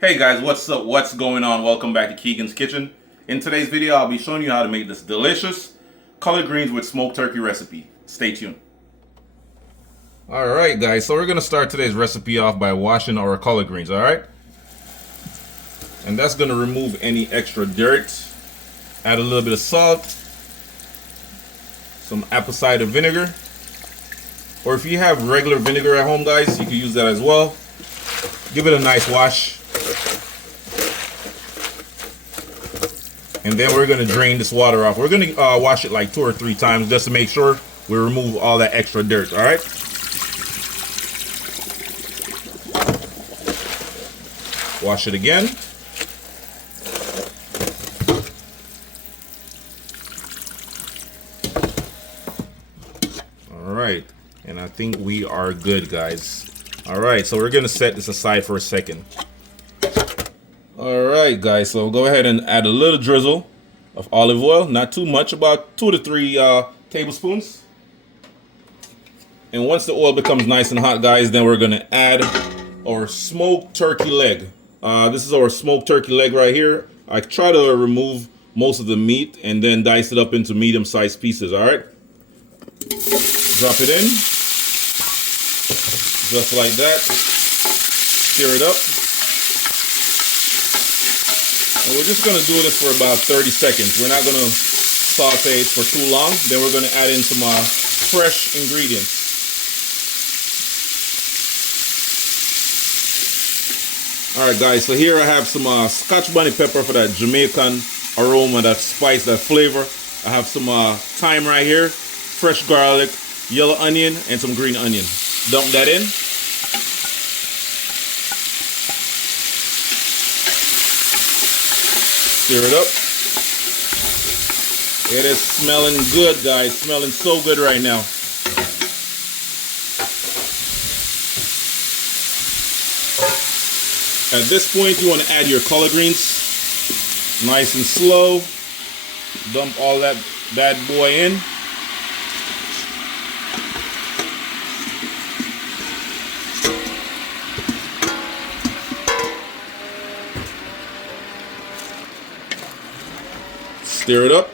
Hey guys, what's up? What's going on? Welcome back to Keegan's Kitchen. In today's video, I'll be showing you how to make this delicious collard greens with smoked turkey recipe. Stay tuned. Alright guys, so we're going to start today's recipe off by washing our collard greens, alright? And that's going to remove any extra dirt. Add a little bit of salt. Some apple cider vinegar. Or if you have regular vinegar at home, guys, you can use that as well. Give it a nice wash. And then we're going to drain this water off. We're going to wash it like 2 or 3 times just to make sure we remove all that extra dirt, all right? Wash it again. All right, and I think we are good, guys. All right, so we're going to set this aside for a second. Alright guys, so go ahead and add a little drizzle of olive oil, not too much, about 2 to 3 tablespoons. And once the oil becomes nice and hot, guys, then we're going to add our smoked turkey leg. This is our smoked turkey leg right here. I try to remove most of the meat and then dice it up into medium-sized pieces, alright? Drop it in, just like that. Stir it up. And we're just going to do this for about 30 seconds. We're not going to saute it for too long. Then we're going to add in some fresh ingredients. Alright guys, so here I have some Scotch bonnet pepper for that Jamaican aroma, that spice, that flavor. I have some thyme right here, fresh garlic, yellow onion, and some green onion. Dump that in. Stir it up. It is smelling good, guys. Smelling so good right now. At this point, you want to add your collard greens. Nice and slow. Dump all that bad boy in. Stir it up.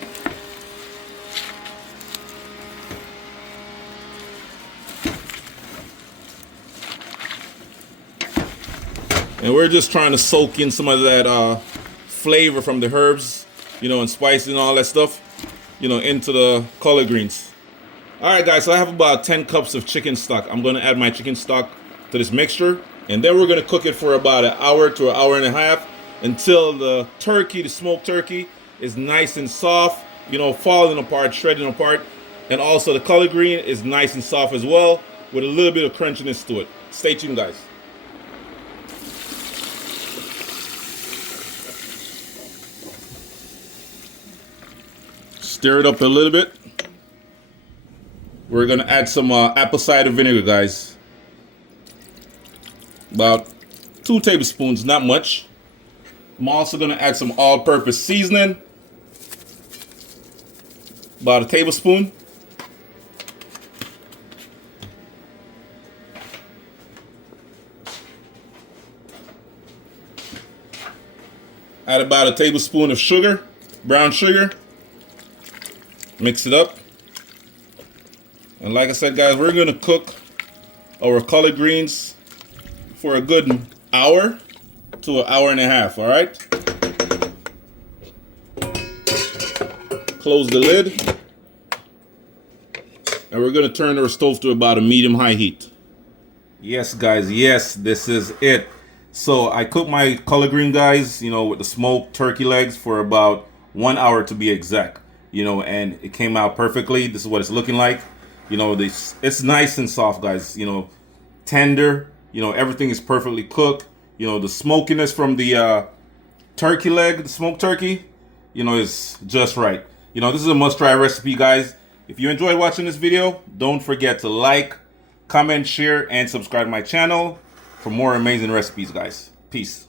And we're just trying to soak in some of that flavor from the herbs, you know, and spices and all that stuff, you know, into the collard greens. All right, guys, so I have about 10 cups of chicken stock. I'm going to add my chicken stock to this mixture, and then we're going to cook it for about an hour to an hour and a half until the turkey, the smoked turkey, is nice and soft, you know, falling apart, shredding apart. And also the collard green is nice and soft as well, with a little bit of crunchiness to it. Stay tuned, guys. Stir it up a little bit. We're gonna add some apple cider vinegar, guys. About 2 tablespoons, not much. I'm also gonna add some all-purpose seasoning. About a tablespoon. Add about a tablespoon of sugar, brown sugar. Mix it up. And like I said, guys, we're gonna cook our collard greens for a good hour to an hour and a half, all right? Close the lid. And we're going to turn our stove to about a medium-high heat. Yes, guys, yes, this is it. So I cooked my collard green, guys, you know, with the smoked turkey legs for about 1 hour to be exact. You know, and it came out perfectly. This is what it's looking like. You know, it's nice and soft, guys. You know, tender. You know, everything is perfectly cooked. You know, the smokiness from the turkey leg, the smoked turkey, you know, is just right. You know, this is a must-try recipe, guys. If you enjoyed watching this video, don't forget to like, comment, share, and subscribe to my channel for more amazing recipes, guys. Peace.